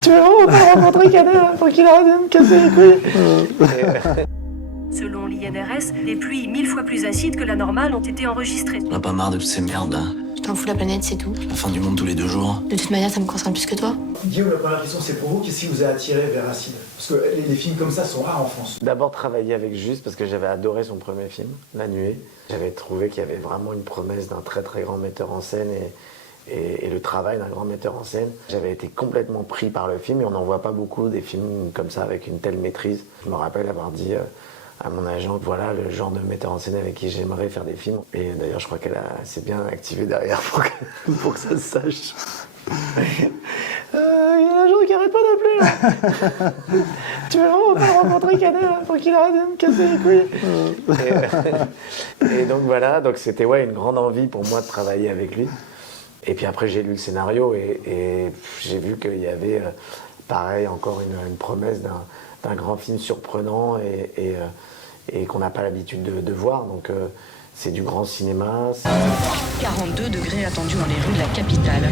Tu veux vraiment pas rencontrer Canet pour qu'il arrête de me casser les couilles? Selon l'INRS, les pluies 1000 fois plus acides que la normale ont été enregistrées. On a pas marre de toutes ces merdes là. Je t'en fous la planète, c'est tout. La fin du monde tous les 2 jours. De toute manière, ça me concerne plus que toi. Guillaume, la première question c'est pour vous, qu'est-ce qui vous a attiré vers Acide? Parce que les films comme ça sont rares en France. D'abord travailler avec Juste parce que j'avais adoré son premier film, La Nuée. J'avais trouvé qu'il y avait vraiment une promesse d'un très très grand metteur en scène et le travail d'un grand metteur en scène. J'avais été complètement pris par le film et on n'en voit pas beaucoup des films comme ça avec une telle maîtrise. Je me rappelle avoir dit à mon agent, voilà le genre de metteur en scène avec qui j'aimerais faire des films. Et d'ailleurs je crois qu'elle s'est bien activée derrière pour que ça se sache. Il y a l'agent qui arrête pas d'appeler là. Tu veux vraiment pas rencontrer Canet pour qu'il arrête de me casser les couilles? Et donc voilà, donc c'était une grande envie pour moi de travailler avec lui. Et puis après j'ai lu le scénario et j'ai vu qu'il y avait pareil encore une promesse d'un grand film surprenant et qu'on n'a pas l'habitude de voir. Donc c'est du grand cinéma. 42 degrés attendus dans les rues de la capitale.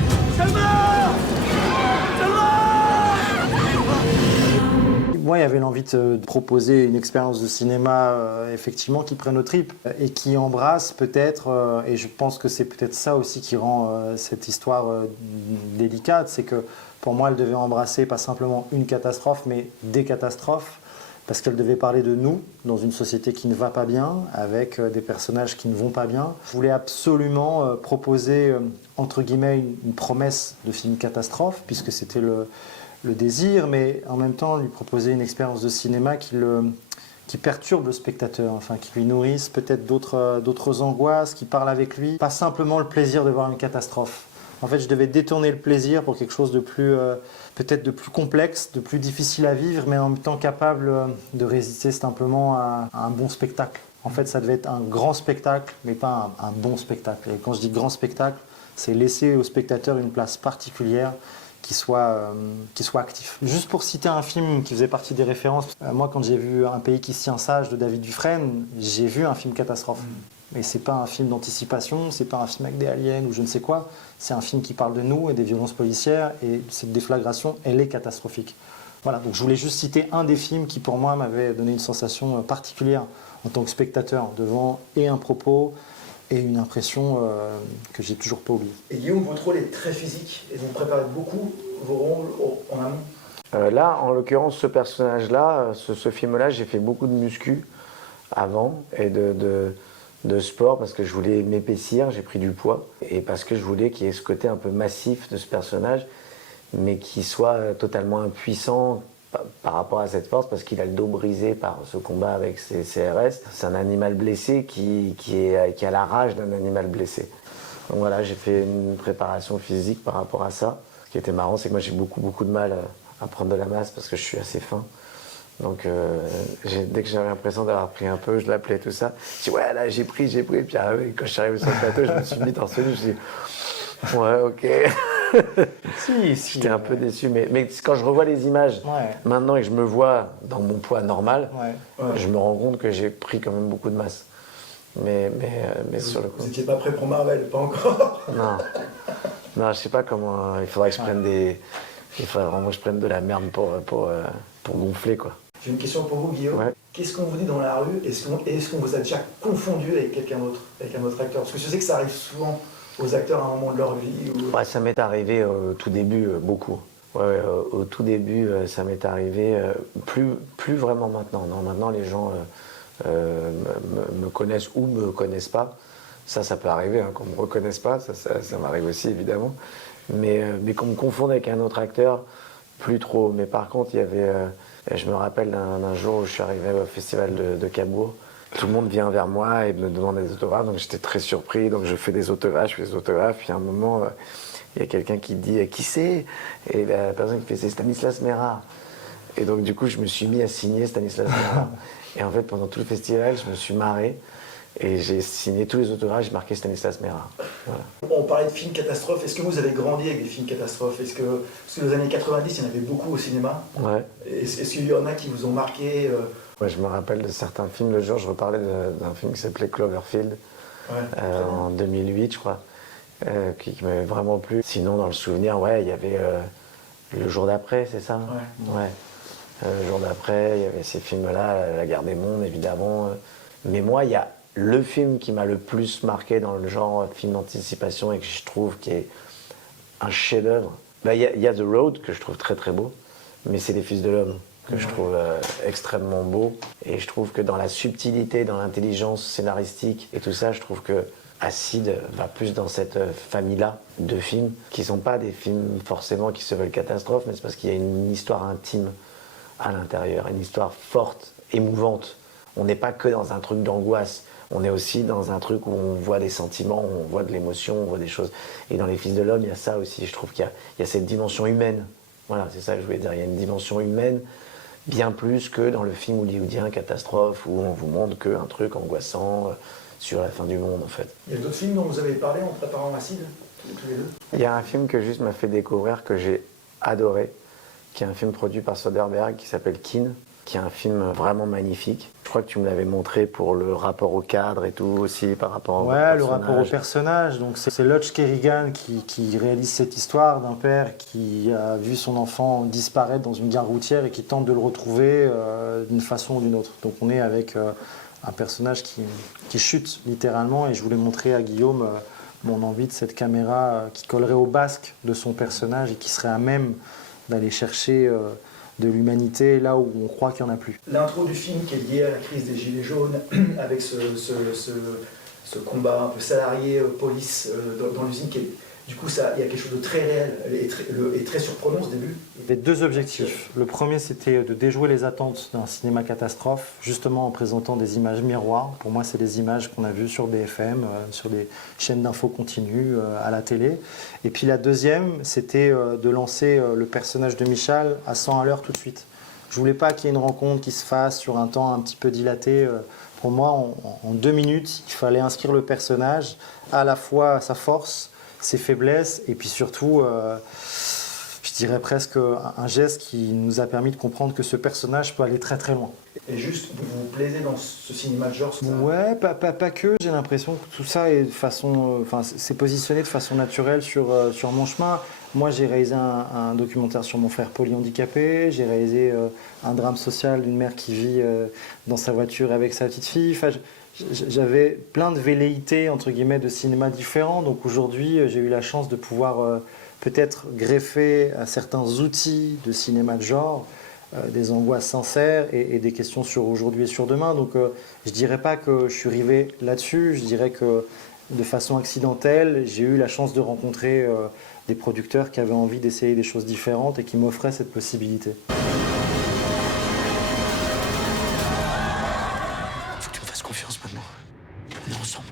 Moi, il y avait l'envie de proposer une expérience de cinéma, effectivement, qui prenne aux tripes et qui embrasse peut-être, et je pense que c'est peut-être ça aussi qui rend cette histoire délicate, c'est que pour moi, elle devait embrasser pas simplement une catastrophe, mais des catastrophes, parce qu'elle devait parler de nous, dans une société qui ne va pas bien, avec des personnages qui ne vont pas bien. Je voulais absolument proposer, entre guillemets, une promesse de film catastrophe, puisque c'était le désir, mais en même temps lui proposer une expérience de cinéma qui perturbe le spectateur, enfin qui lui nourrisse peut-être d'autres angoisses, qui parle avec lui. Pas simplement le plaisir de voir une catastrophe. En fait, je devais détourner le plaisir pour quelque chose de plus, peut-être de plus complexe, de plus difficile à vivre, mais en même temps capable de résister simplement à un bon spectacle. En fait, ça devait être un grand spectacle, mais pas un bon spectacle. Et quand je dis grand spectacle, c'est laisser au spectateur une place particulière, qui soit actif. Juste pour citer un film qui faisait partie des références, moi quand j'ai vu Un pays qui se tient sage de David Dufresne, j'ai vu un film catastrophe. Mais c'est pas un film d'anticipation, c'est pas un film avec des aliens ou je ne sais quoi, c'est un film qui parle de nous et des violences policières et cette déflagration, elle est catastrophique. Voilà, donc je voulais juste citer un des films qui pour moi m'avait donné une sensation particulière en tant que spectateur devant et un propos et une impression que j'ai toujours pas oubliée. Et Guillaume, votre rôle est très physique et vous préparez beaucoup vos rôles en amont. Là, en l'occurrence, ce personnage-là, ce film-là, j'ai fait beaucoup de muscu avant et de sport parce que je voulais m'épaissir, j'ai pris du poids et parce que je voulais qu'il y ait ce côté un peu massif de ce personnage, mais qui soit totalement impuissant par rapport à cette force parce qu'il a le dos brisé par ce combat avec ses CRS. C'est un animal blessé qui a la rage d'un animal blessé. Donc voilà, j'ai fait une préparation physique par rapport à ça. Ce qui était marrant, c'est que moi j'ai beaucoup de mal à prendre de la masse parce que je suis assez fin. Donc dès que j'avais l'impression d'avoir pris un peu, je l'appelais tout ça. Je dis ouais là j'ai pris. Puis quand je suis arrivé sur le plateau, je me suis mis torse nu, je me suis dit ouais ok. J'étais un peu déçu, mais quand je revois les images maintenant et que je me vois dans mon poids normal, je me rends compte que j'ai pris quand même beaucoup de masse. Mais sur le coup. Vous n'étiez pas prêt pour Marvel, pas encore. Non, je sais pas comment. Il faudrait que je prenne il faudrait vraiment que je prenne de la merde pour gonfler quoi. J'ai une question pour vous, Guillaume. Ouais. Qu'est-ce qu'on vous dit dans la rue? Est-ce qu'on vous a déjà confondu avec quelqu'un d'autre, avec un autre acteur? Parce que je sais que ça arrive souvent aux acteurs à un moment de leur vie. Ouais, ça m'est arrivé au tout début beaucoup. Au tout début, ça m'est arrivé plus vraiment maintenant. Non, maintenant les gens me connaissent ou me connaissent pas. Ça peut arriver, qu'on me reconnaisse pas. Ça m'arrive aussi évidemment. Mais qu'on me confonde avec un autre acteur, plus trop. Mais par contre, il y avait. Je me rappelle d'un jour où je suis arrivé au festival de Cabourg. Tout le monde vient vers moi et me demande des autographes, donc j'étais très surpris. Donc je fais des autographes, puis à un moment, il y a quelqu'un qui dit « Qui c'est ?» Et la personne qui fait « C'est Stanislas Mera ». Et donc du coup, je me suis mis à signer Stanislas Mera. Et en fait, pendant tout le festival, je me suis marré. Et j'ai signé tous les autographes, j'ai marqué Stanislas Mera. Voilà. On parlait de films catastrophes. Est-ce que vous avez grandi avec des films catastrophes? Parce que dans les années 90, il y en avait beaucoup au cinéma. Ouais. Est-ce qu'il y en a qui vous ont marqué? Ouais, je me rappelle de certains films. Le jour, je reparlais d'un film qui s'appelait Cloverfield, en 2008, je crois, qui m'avait vraiment plu. Sinon, dans le souvenir, il y avait Le jour d'après, c'est ça? Ouais. Le jour d'après, il y avait ces films-là, La Guerre des Mondes, évidemment. Mais moi, il y a le film qui m'a le plus marqué dans le genre film d'anticipation et que je trouve qui est un chef-d'œuvre. Il y a The Road, que je trouve très très beau, mais c'est Les Fils de l'Homme, que je trouve extrêmement beau. Et je trouve que dans la subtilité, dans l'intelligence scénaristique et tout ça, je trouve que Acide va plus dans cette famille-là de films, qui ne sont pas des films forcément qui se veulent catastrophes, mais c'est parce qu'il y a une histoire intime à l'intérieur, une histoire forte, émouvante. On n'est pas que dans un truc d'angoisse, on est aussi dans un truc où on voit des sentiments, où on voit de l'émotion, on voit des choses. Et dans Les Fils de l'Homme, il y a ça aussi, je trouve qu'il y a cette dimension humaine. Voilà, c'est ça que je voulais dire, il y a une dimension humaine, bien plus que dans le film hollywoodien catastrophe, où on vous montre qu'un truc angoissant sur la fin du monde, en fait. Il y a d'autres films dont vous avez parlé en préparant Acide, tous les deux? Il y a un film que juste m'a fait découvrir, que j'ai adoré, qui est un film produit par Soderbergh, qui s'appelle Kin, qui est un film vraiment magnifique. Je crois que tu me l'avais montré pour le rapport au cadre et tout aussi, par rapport au personnage. Le rapport au personnage. Donc c'est Lodge Kerrigan qui réalise cette histoire d'un père qui a vu son enfant disparaître dans une gare routière et qui tente de le retrouver d'une façon ou d'une autre. Donc on est avec un personnage qui chute littéralement, et je voulais montrer à Guillaume mon envie de cette caméra qui collerait au basque de son personnage et qui serait à même d'aller chercher de l'humanité là où on croit qu'il n'y en a plus. L'intro du film qui est lié à la crise des Gilets jaunes, avec ce combat un peu salarié-police dans l'usine, du coup il y a quelque chose de très réel et très surprenant ce début. Il y avait deux objectifs. Le premier, c'était de déjouer les attentes d'un cinéma catastrophe, justement en présentant des images miroirs. Pour moi, c'est des images qu'on a vues sur BFM, sur des chaînes d'infos continues, à la télé. Et puis la deuxième, c'était de lancer le personnage de Michal à 100 à l'heure tout de suite. Je voulais pas qu'il y ait une rencontre qui se fasse sur un temps un petit peu dilaté. Pour moi, en 2 minutes, il fallait inscrire le personnage, à la fois sa force, ses faiblesses, et puis surtout, je dirais presque un geste qui nous a permis de comprendre que ce personnage peut aller très très loin. Et juste, vous vous plaisez dans ce cinéma de genre, ça? Ouais, pas que. J'ai l'impression que tout ça est de façon, c'est positionné de façon naturelle sur mon chemin. Moi, j'ai réalisé un documentaire sur mon frère polyhandicapé. J'ai réalisé un drame social d'une mère qui vit dans sa voiture avec sa petite fille. Enfin, j'avais plein de velléités, entre guillemets, de cinéma différents. Donc aujourd'hui, j'ai eu la chance de pouvoir peut-être greffer à certains outils de cinéma de genre des angoisses sincères et des questions sur aujourd'hui et sur demain. Donc je dirais pas que je suis arrivé là-dessus, je dirais que de façon accidentelle, j'ai eu la chance de rencontrer des producteurs qui avaient envie d'essayer des choses différentes et qui m'offraient cette possibilité. Faut que tu me fasses confiance maintenant. On est ensemble.